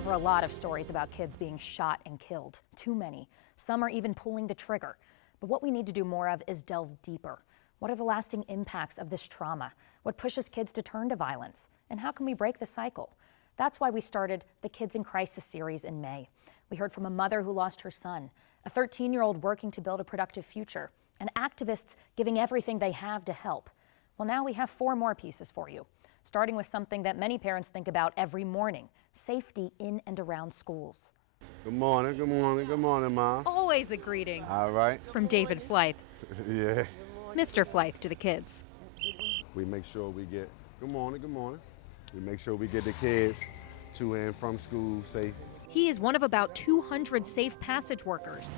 cover a lot of stories about kids being shot and killed. Too many. Some are even pulling the trigger. But what we need to do more of is delve deeper. What are the lasting impacts of this trauma? What pushes kids to turn to violence? And how can we break the cycle? That's why we started the Kids in Crisis series in May. We heard from a mother who lost her son, a 13-year-old working to build a productive future, and activists giving everything they have to help. Well, now we have 4 more pieces for you, starting with something that many parents think about every morning: safety in and around schools. Good morning, good morning, good morning, Mom. Always a greeting. All right. From David Flythe. Yeah. Mr. Flythe to the kids. We make sure we get, good morning, good morning. We make sure we get the kids to and from school safe. He is one of about 200 safe passage workers,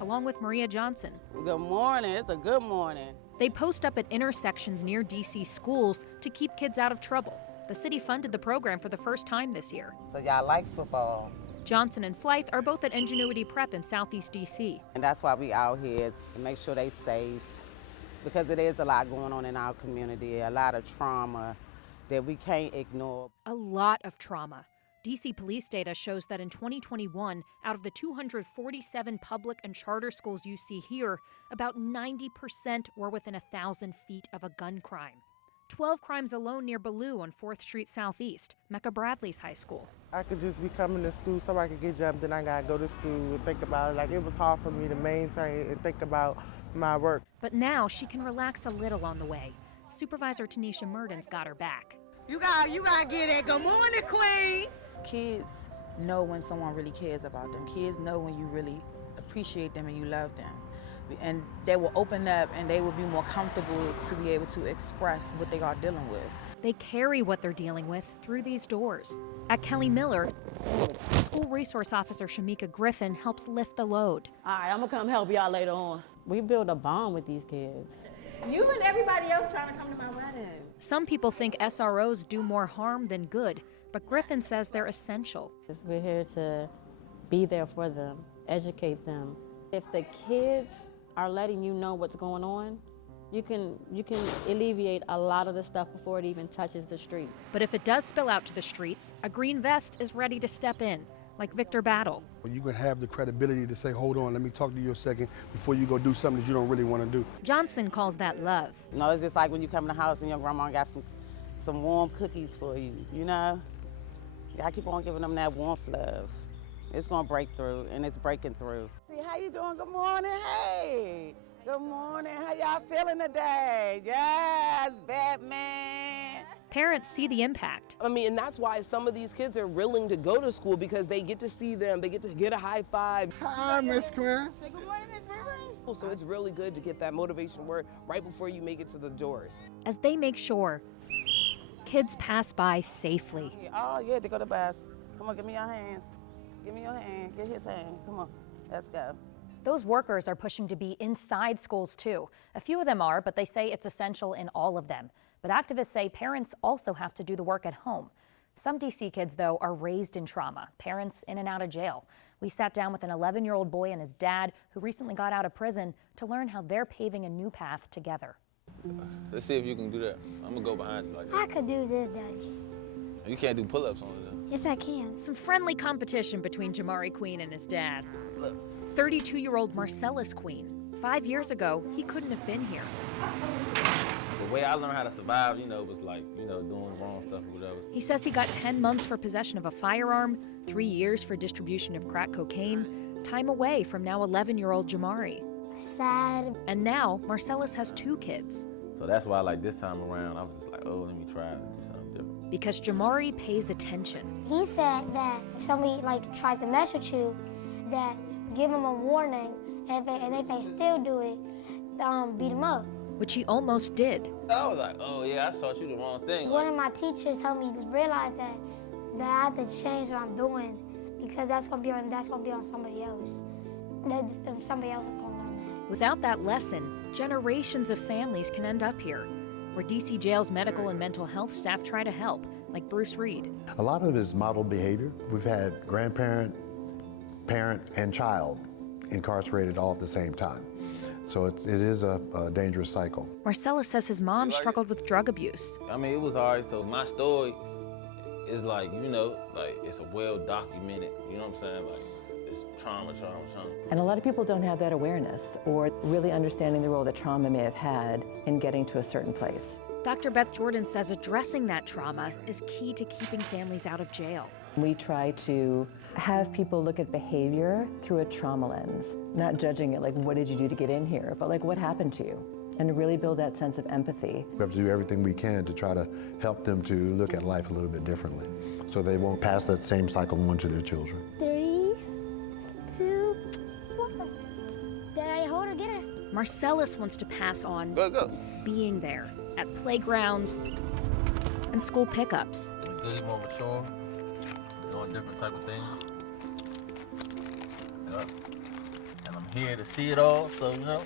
along with Maria Johnson. Good morning, it's a good morning. They post up at intersections near D.C. schools to keep kids out of trouble. The city funded the program for the first time this year. So y'all like football. Johnson and Flythe are both at Ingenuity Prep in Southeast D.C. And that's why we out here, to make sure they safe. Because it is a lot going on in our community, a lot of trauma that we can't ignore. A lot of trauma. D.C. police data shows that in 2021, out of the 247 public and charter schools you see here, about 90% were within 1,000 feet of a gun crime. 12 crimes alone near Ballou on 4th Street Southeast, Mecca Bradley's high school. I could just be coming to school so I could get jumped, and I gotta go to school and think about it. Like, it was hard for me to maintain and think about my work. But now she can relax a little on the way. Supervisor Tanisha Murden's got her back. You gotta get it. Good morning, Queen. Kids know when someone really cares about them. Kids know when you really appreciate them and you love them. And they will open up and they will be more comfortable to be able to express what they are dealing with. They carry what they're dealing with through these doors. At Kelly Miller, school resource officer Shamika Griffin helps lift the load. All right, I'm gonna come help y'all later on. We build a bond with these kids. You and everybody else trying to come to my wedding. Some people think SROs do more harm than good, but Griffin says they're essential. We're here to be there for them, educate them. If the kids are letting you know what's going on, you can alleviate a lot of the stuff before it even touches the street. But if it does spill out to the streets, a green vest is ready to step in, like Victor Battle. You can have the credibility to say, hold on, let me talk to you a second before you go do something that you don't really want to do. Johnson calls that love. No, it's just like when you come in the house and your grandma got some warm cookies for you, you know? You gotta keep on giving them that warmth love. It's gonna break through, and it's breaking through. See, how you doing? Good morning, hey. Good morning, how y'all feeling today? Yes, Batman. Parents see the impact. I mean, and that's why some of these kids are willing to go to school, because they get to see them, they get to get a high five. Hi, Miss Quinn. Say good morning, Miss Riri. So it's really good to get that motivation word right before you make it to the doors. As they make sure kids pass by safely. Oh, yeah, they go to bus. Come on, give me your hands. Give me your hand, get his hand. Come on, let's go. Those workers are pushing to be inside schools too. A few of them are, but they say it's essential in all of them. But activists say parents also have to do the work at home. Some DC kids, though, are raised in trauma, parents in and out of jail. We sat down with an 11-year-old boy and his dad, who recently got out of prison, to learn how they're paving a new path together. Let's see if you can do that. I'm gonna go behind you like that. I could do this, Daddy. You can't do pull-ups on it though. Yes, I can. Some friendly competition between Jamari Queen and his dad. Look. 32-year-old Marcellus Queen. 5 years ago, he couldn't have been here. The way I learned how to survive, was like, doing wrong stuff or whatever. He says he got 10 months for possession of a firearm, 3 years for distribution of crack cocaine, time away from now 11-year-old Jamari. Sad. And now, Marcellus has 2 kids. So that's why, like, this time around, I was just like, oh, let me try to do something different. Because Jamari pays attention. He said that if somebody tried to mess with you, that give them a warning, and if they still do it, beat them up. Which he almost did. I was like, oh yeah, I taught you the wrong thing. One of my teachers helped me realize that I have to change what I'm doing, because that's gonna be on somebody else. Somebody else is gonna learn that. Without that lesson, generations of families can end up here, where DC Jail's medical and mental health staff try to help, like Bruce Reed. A lot of it is model behavior. We've had grandparent, parent, and child incarcerated all at the same time. So it is a dangerous cycle. Marcellus says his mom struggled with drug abuse. I mean, it was hard, so my story, it's like, you know, like it's a well documented, you know what I'm saying? Like it's trauma. And a lot of people don't have that awareness or really understanding the role that trauma may have had in getting to a certain place. Dr. Beth Jordan says addressing that trauma is key to keeping families out of jail. We try to have people look at behavior through a trauma lens, not judging it like, what did you do to get in here, but like, what happened to you? And to really build that sense of empathy. We have to do everything we can to try to help them to look at life a little bit differently so they won't pass that same cycle on to their children. 3, 2, 1. Did I hold her? Get her. Marcellus wants to pass on Go. being there at playgrounds and school pickups. Really more mature, doing different type of things. Yep. And I'm here to see it all, so you know,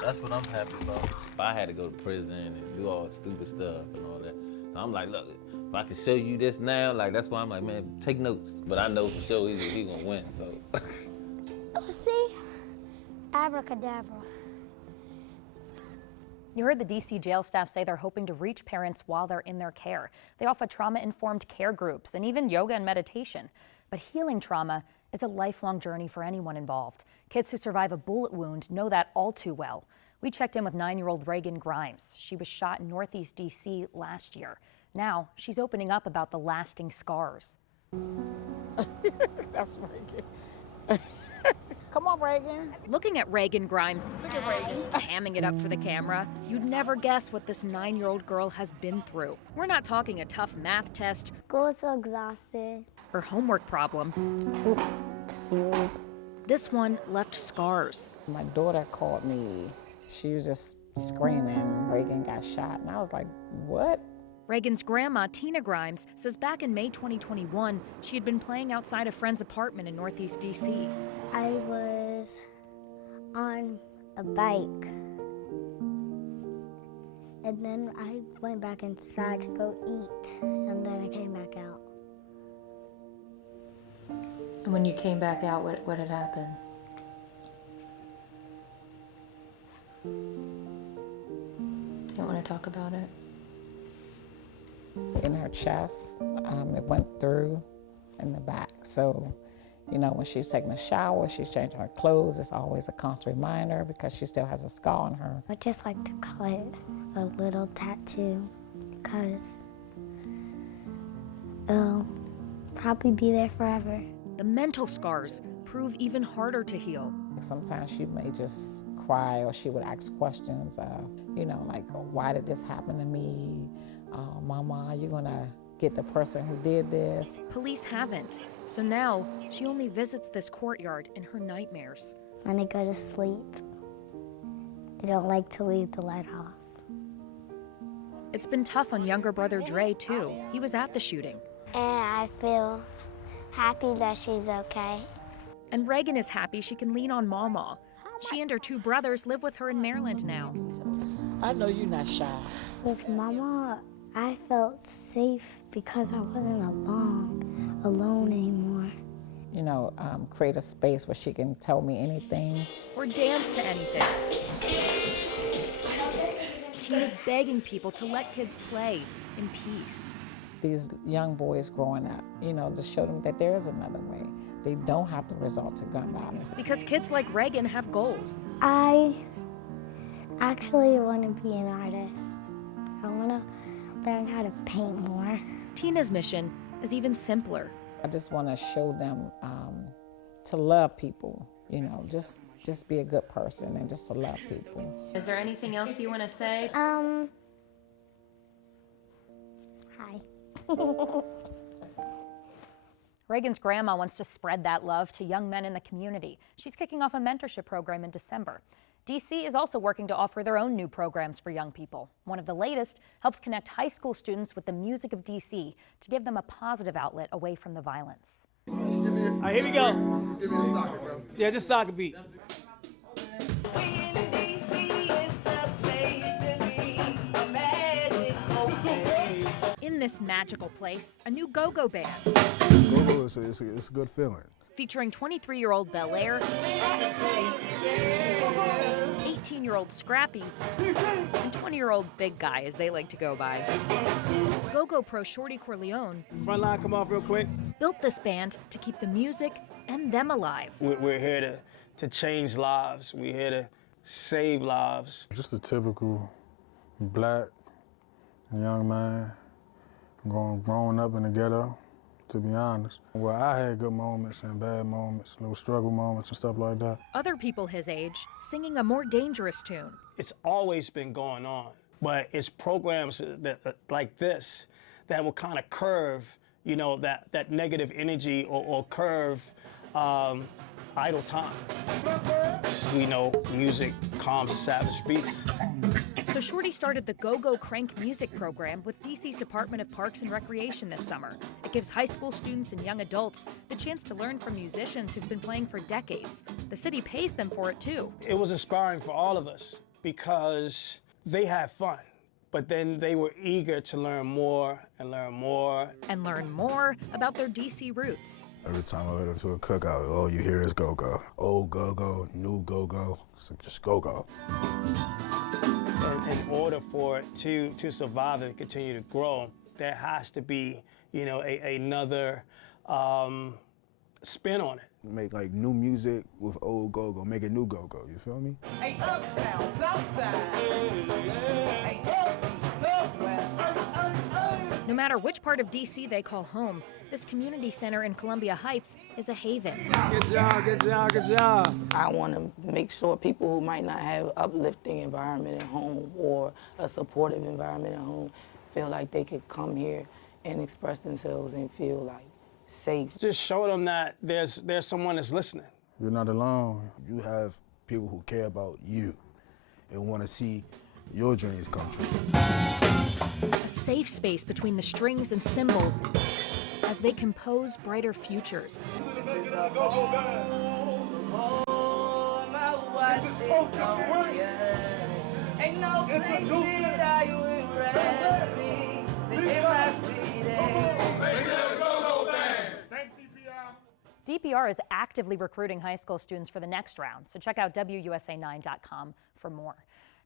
that's what I'm happy about. If I had to go to prison and do all stupid stuff and all that, so I'm like, look, if I can show you this now, like that's why I'm like, man, take notes. But I know for sure he's gonna win, so. See? Abracadabra. You heard the DC jail staff say they're hoping to reach parents while they're in their care. They offer trauma-informed care groups and even yoga and meditation. But healing trauma is a lifelong journey for anyone involved. Kids who survive a bullet wound know that all too well. We checked in with 9-year-old Reagan Grimes. She was shot in Northeast DC last year. Now she's opening up about the lasting scars. That's Reagan. Come on, Reagan. Looking at Reagan Grimes, Look at Reagan. hamming it up for the camera, you'd never guess what this 9-year-old girl has been through. We're not talking a tough math test. School is so exhausted. Her homework problem. Oops. This one left scars. My daughter called me. She was just screaming, Reagan got shot. And I was like, what? Reagan's grandma, Tina Grimes, says back in May 2021, she had been playing outside a friend's apartment in Northeast DC. I was on a bike. And then I went back inside to go eat. And then I came back out. And when you came back out, what had happened? You don't want to talk about it? In her chest, it went through in the back. So, you know, when she's taking a shower, she's changing her clothes, it's always a constant reminder because she still has a scar on her. I just like to call it a little tattoo because it'll probably be there forever. The mental scars prove even harder to heal. Sometimes she may just cry or she would ask questions, you know, like, why did this happen to me? Mama, are you gonna get the person who did this? Police haven't, so now she only visits this courtyard in her nightmares. When they go to sleep, they don't like to leave the light off. It's been tough on younger brother Dre, too. He was at the shooting. And I feel happy that she's okay. And Reagan is happy she can lean on Mama. She and her 2 brothers live with her in Maryland now. I know you're not shy. With Mama, I felt safe because I wasn't alone anymore. You know, create a space where she can tell me anything. Or dance to anything. Tina's begging people to let kids play in peace. These young boys growing up, you know, to show them that there is another way. They don't have to resort to gun violence. Because kids like Reagan have goals. I actually want to be an artist. I want to learn how to paint more. Tina's mission is even simpler. I just want to show them to love people, you know, just be a good person and just to love people. Is there anything else you want to say? Hi. Reagan's grandma wants to spread that love to young men in the community. She's kicking off a mentorship program in December. DC is also working to offer their own new programs for young people. One of the latest helps connect high school students with the music of DC to give them a positive outlet away from the violence. All right, here we go. Give me a soccer, bro. Yeah, just soccer beat. In this magical place, a new go-go band. Go-go is a good feeling. featuring 23-year-old Belaire, 18-year-old Scrappy, and 20-year-old Big Guy, as they like to go by. Go-Go pro Shorty Corleone Front line, come off real quick. built this band to keep the music and them alive. We're here to change lives. We're here to save lives. Just a typical black young man growing up in the ghetto, to be honest. Well, I had good moments and bad moments, little struggle moments and stuff like that. Other people his age singing a more dangerous tune. It's always been going on, but it's programs that like this that will kind of curve, you know, that negative energy or curve idle time. We know music calms a savage beast. So Shorty started the Go-Go Crank music program with DC's Department of Parks and Recreation this summer. It gives high school students and young adults the chance to learn from musicians who've been playing for decades. The city pays them for it too. It was inspiring for all of us because they had fun, but then they were eager to learn more and learn more. And learn more about their DC roots. Every time I went to a cookout, all you hear is go-go. Old go-go, new go-go, so just go-go. In order for it to survive and continue to grow, there has to be, you know, another spin on it. Make like new music with old go-go, make a new go-go, you feel me? Hey, uptown, southside. Hey, northwest. No matter which part of DC they call home, this community center in Columbia Heights is a haven. Good job, good job, good job. I want to make sure people who might not have an uplifting environment at home or a supportive environment at home feel like they could come here and express themselves and feel like safe. Just show them that there's someone that's listening. You're not alone. You have people who care about you and want to see your dreams come true. A safe space between the strings and cymbals as they compose brighter futures. DPR is actively recruiting high school students for the next round, so check out WUSA9.com for more.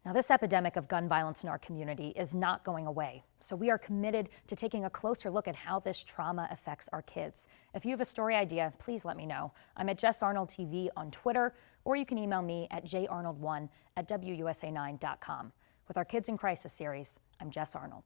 Now, this epidemic of gun violence in our community is not going away, so we are committed to taking a closer look at how this trauma affects our kids. If you have a story idea, please let me know. I'm at Jess Arnold TV on Twitter, or you can email me at jarnold1@WUSA9.com. With our Kids in Crisis series, I'm Jess Arnold.